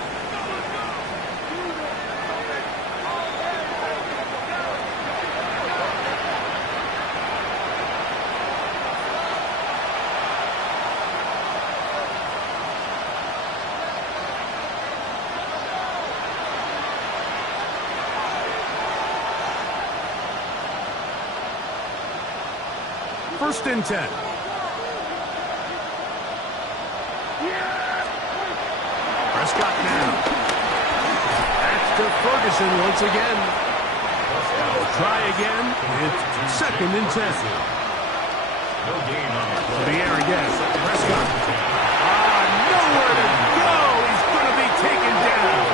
First and 10. Prescott now. That's to Ferguson once again. They'll try again. It's second and 10. To the air again. Prescott. Nowhere to go. He's going to be taken down.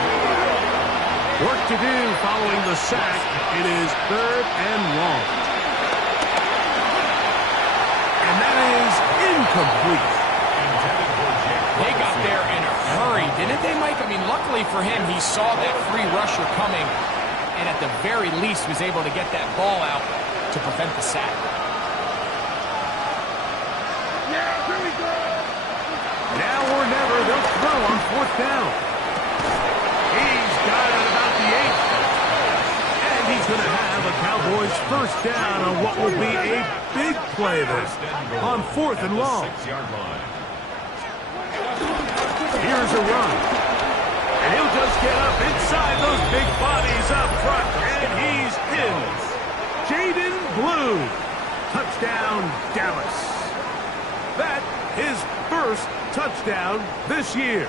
Work to do following the sack. It is 3rd and long. And that is incomplete. They got there in a hurry, didn't they, Mike? I mean, luckily for him, he saw that free rusher coming and at the very least was able to get that ball out to prevent the sack. Now or never, they'll throw on 4th down. He's got it about the 8. And he's going to have a Cowboys first down on what will be a big play there on 4th and long. Here's a run. And he'll just get up inside those big bodies up front. And he's in. Jaden Blue. Touchdown, Dallas. That his first touchdown this year.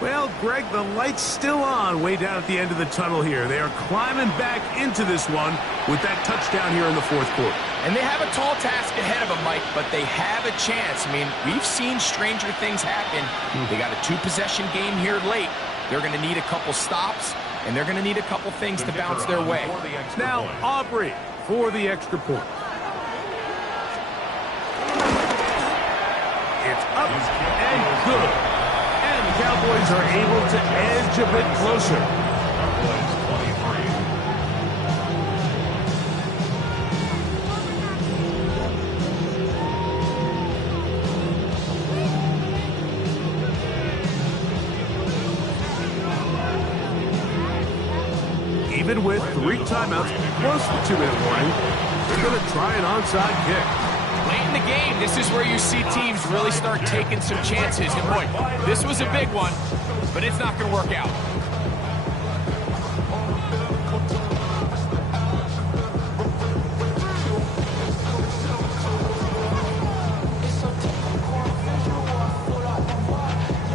Well, Greg, the light's still on way down at the end of the tunnel here. They are climbing back into this one with that touchdown here in the 4th quarter. And they have a tall task ahead of them, Mike, but they have a chance. I mean, we've seen stranger things happen. They got a 2-possession game here late. They're going to need a couple stops, and they're going to need a couple things to bounce their way. Now, Aubrey for the extra point. It's up and good. And the Cowboys are able to edge a bit closer. Even with 3 timeouts plus the 2-minute warning, they're going to try an onside kick. Late in the game, this is where you see teams really start taking some chances. And boy, this was a big one, but it's not going to work out.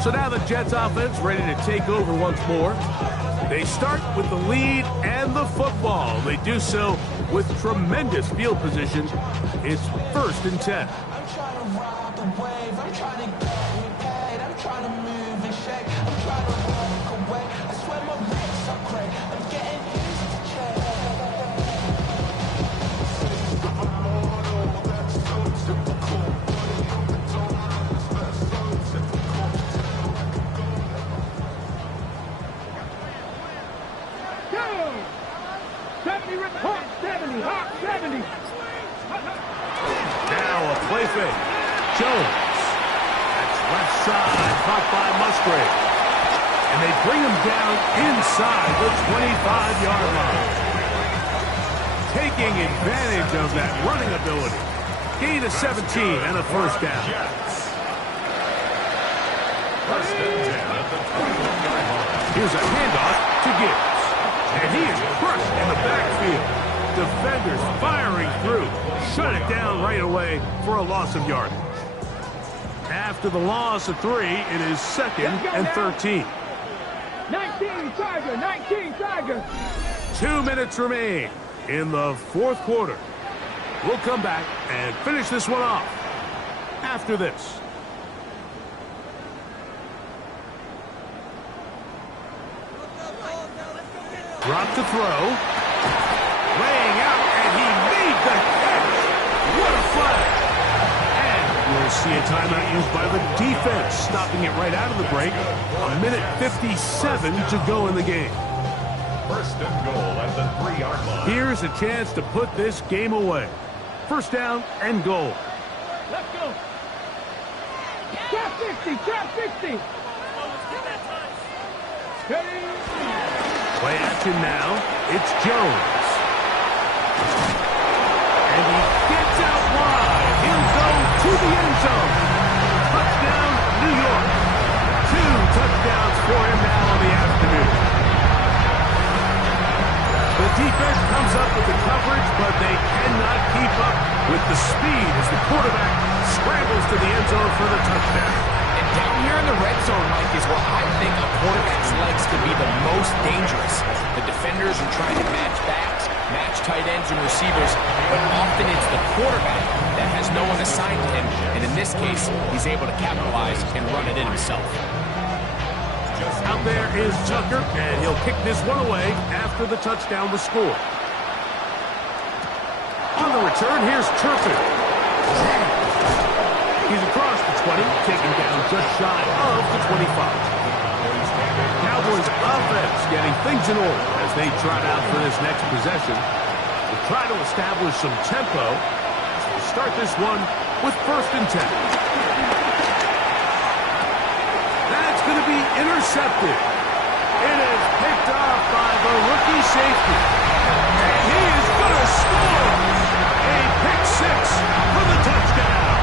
So now the Jets offense ready to take over once more. They start with the lead and the football. They do so with tremendous field position. It's 1st and 10. I'm trying to ride the wave. I'm trying to get paid. I'm trying to move and shake. I'm trying to walk away. I swear my wrists are crazy. I'm getting used to change. 70. Now a play fake. Jones. That's left side, caught by Musgrave. And they bring him down inside the 25-yard line. Taking advantage of that running ability. Gain of 17 and a first down. First and 10 at the 20-yard line. Here's a handoff to Gibbs. And he is crushed in the backfield. Defenders firing through. Shut it down right away for a loss of yardage. After the loss of 3, it is second and 13. 19 Tiger, 19 Tiger. 2 minutes remain in the fourth quarter. We'll come back and finish this one off after this. Drop to throw. Laying out, and he made the catch. What a flag. And we'll see a timeout used by the defense, stopping it right out of the break. A minute 57 to go in the game. First and goal at the 3-yard line. Here's a chance to put this game away. First down and goal. Let's go. Trap 50, trap 50. Ready? Play action now. It's Jones. And he gets out wide. He'll go to the end zone. Touchdown, New York. 2 touchdowns for him now on the afternoon. The defense comes up with the coverage, but they cannot keep up with the speed as the quarterback scrambles to the end zone for the touchdown. And down here in the red zone, Mike, is where I think a quarterback's legs could be the most dangerous. The defenders are trying to match backs, match tight ends and receivers, but often it's the quarterback that has no one assigned to him, and in this case, he's able to capitalize and run it in himself. Out there is Tucker, and he'll kick this one away after the touchdown was scored. On the return, here's Turpin. He's across the 20, taken down just shy of the 25. Cowboys offense getting things in order as they trot out for this next possession. We'll try to establish some tempo. We'll start this one with first and 10. That's going to be intercepted. It is picked off by the rookie safety. And he is going to score. A pick 6 for the touchdown.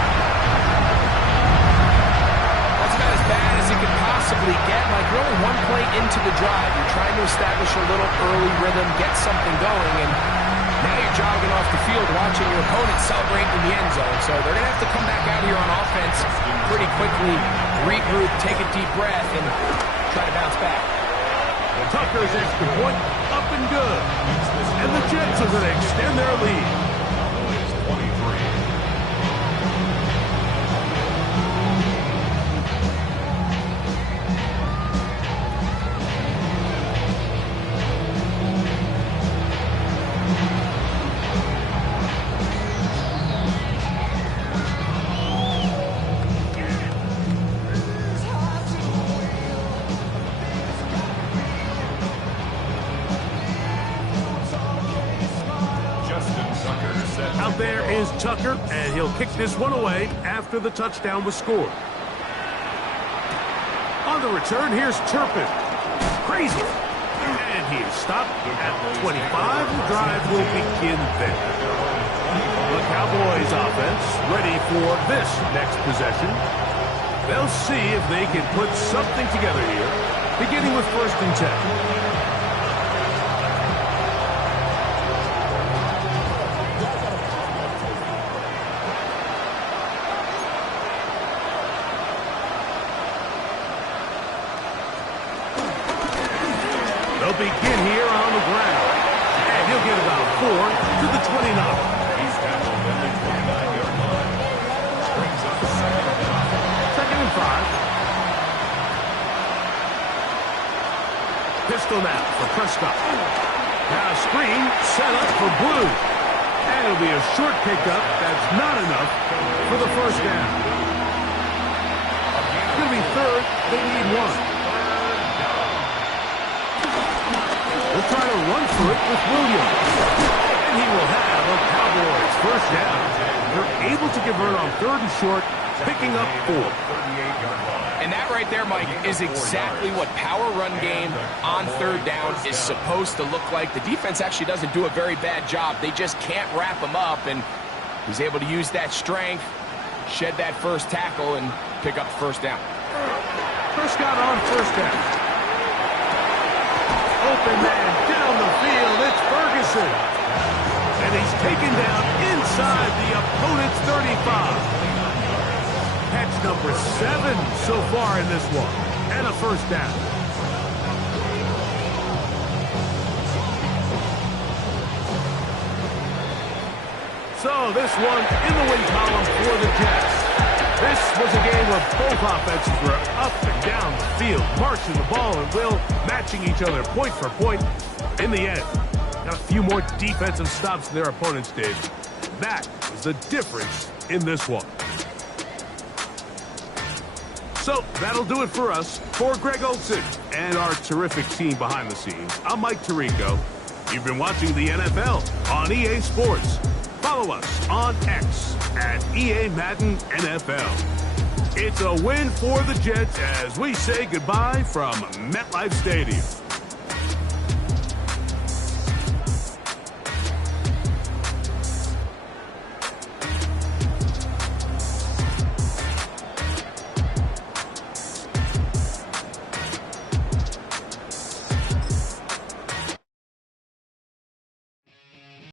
That's about as bad as it could possibly get. Like, you're only one play into the drive. You're trying to establish a little early rhythm, get something going, and now you're jogging off the field watching your opponent celebrate in the end zone. So they're going to have to come back out here on offense pretty quickly, regroup, take a deep breath, and try to bounce back. Tucker's extra point up and good. And the Jets are going to extend their lead. Tucker, and he'll kick this one away after the touchdown was scored. On the return, here's Turpin. Crazy. And he is stopped at 25. The drive will begin there. The Cowboys offense ready for this next possession. They'll see if they can put something together here, beginning with first and 10. Begin here on the ground. And he'll get about 4 to the 29. He's tackled at the 29-yard line. Brings up second down. Second and 5. Pistol now for Prescott. Now a screen set up for Blue. And it'll be a short pickup. That's not enough for the first down. It's going to be third. They need 1. They'll try to run for it with Williams. And And he will have a Cowboys first down. They're able to convert on 3rd and short, picking up 4. And that right there, Mike, is exactly what power run game on 3rd down is supposed to look like. The defense actually doesn't do a very bad job. They just can't wrap him up, and he's able to use that strength, shed that first tackle, and pick up the first down. Prescott on first down. Open man down the field. It's Ferguson. And he's taken down inside the opponent's 35. Catch number 7 so far in this one. And a first down. So this one in the win column for the Jets. This was a game where both offenses were up and down the field, marching the ball and will, matching each other point for point. In the end, got a few more defensive stops than their opponents did. That was the difference in this one. So that'll do it for us. For Greg Olsen and our terrific team behind the scenes, I'm Mike Tirico. You've been watching the NFL on EA Sports. Follow us on X at EA Madden NFL. It's a win for the Jets as we say goodbye from MetLife Stadium.